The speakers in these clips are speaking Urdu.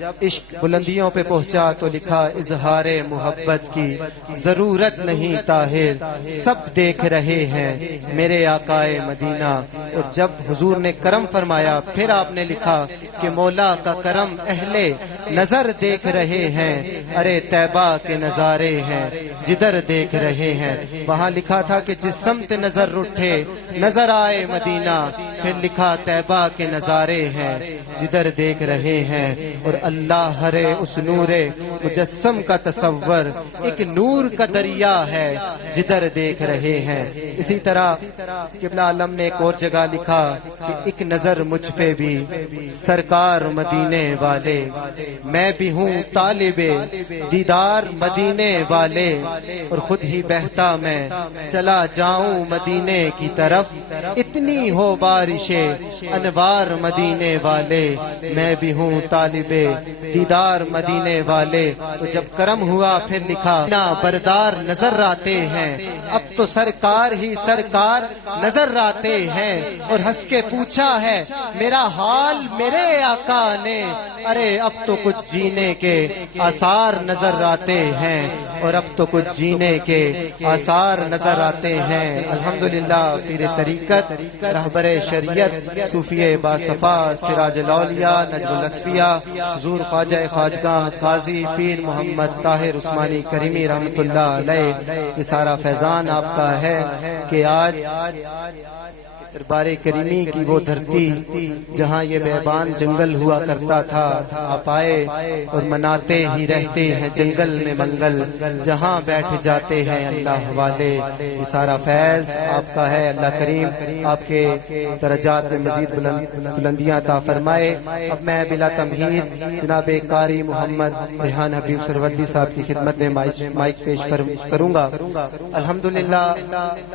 عشق بلندیوں پہ پہنچا تو لکھا اظہار محبت کی ضرورت نہیں طاہر، سب دیکھ رہے ہیں میرے آقائے مدینہ۔ اور جب حضور نے کرم فرمایا پھر آپ نے لکھا کہ مولا کا کرم اہل نظر دیکھ رہے ہیں، ارے طیبہ کے نظارے ہیں جدھر دیکھ رہے ہیں۔ وہاں لکھا تھا کہ جس سمت نظر اٹھے نظر آئے مدینہ، پھر لکھا طیبہ کے نظارے ہیں جدھر دیکھ رہے ہیں۔ اور اللہ ہر اس نور مجسم کا تصور ایک نور کا دریا ہے جدھر دیکھ رہے ہیں۔ اسی طرح قبلہ عالم نے ایک اور جگہ لکھا کہ ایک نظر مجھ پہ بھی سرکار مدینے والے، میں بھی ہوں طالب دیدار مدینے والے، اور خود ہی بہتا میں چلا جاؤں مدینے کی طرف، اتنی ہو بارش انوار مدینے والے، میں بھی ہوں طالب دیدار مدینے والے۔ تو جب کرم ہوا پھر لکھا نا بردار نظر آتے ہیں، اب تو سرکار ہی سرکار نظر آتے ہیں، اور ہنس کے پوچھا ہے میرا حال میرے آقا نے، ارے اب تو کچھ جینے کے آثار نظر آتے ہیں، اور اب تو کچھ جینے کے آثار نظر آتے ہیں۔ الحمدللہ پیر طریقت، رہبر شریعت، صوفی باصفا، سراج الاولیاء، نجم الاصفیاء، حضور خواجہ خواجگاہ قاضی پیر محمد طاہر عثمانی کریمی رحمت اللہ علیہ، یہ سارا فیضان آپ کا ہے کہ آج دربار کریمی کی وہ دھرتی جہاں یہ بیابان جنگل ہوا کرتا تھا، آپ آئے اور مناتے ہی رہتے ہیں جنگل میں منگل، جہاں بیٹھ جاتے ہیں اللہ والے۔ یہ سارا فیض آپ کا ہے، اللہ کریم آپ کے درجات میں مزید بلندیاں عطا فرمائے۔ اب میں بلا تمہید جناب قاری محمد ریحان حبیب سروردی صاحب کی خدمت میں مائک پیش کروں گا۔ الحمدللہ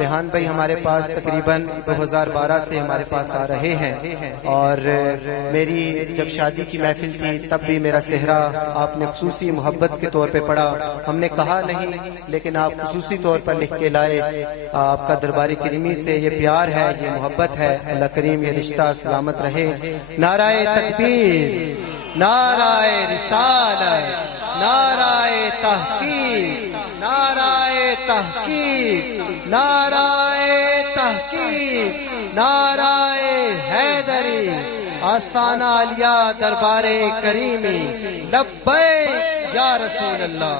ریحان بھائی ہمارے پاس تقریباً 2012 سے ہمارے پاس آ رہے ہیں، اور میری جب شادی کی محفل تھی تب بھی میرا صحرا آپ نے خصوصی محبت کے طور پہ پڑھا، ہم نے کہا نہیں لیکن آپ خصوصی طور پر لکھ کے لائے۔ آپ کا درباری کریمی سے یہ پیار ہے، یہ محبت ہے، اللہ کریم یہ رشتہ سلامت رہے۔ نعرہ تکبیر، نعرہ رسالت، نعرہ تحقیق، نعرہ تحقیق، نعرہ تحقیق، نعرہ حیدری، آستانہ عالیہ دربار کریمی، لبیک یا رسول اللہ۔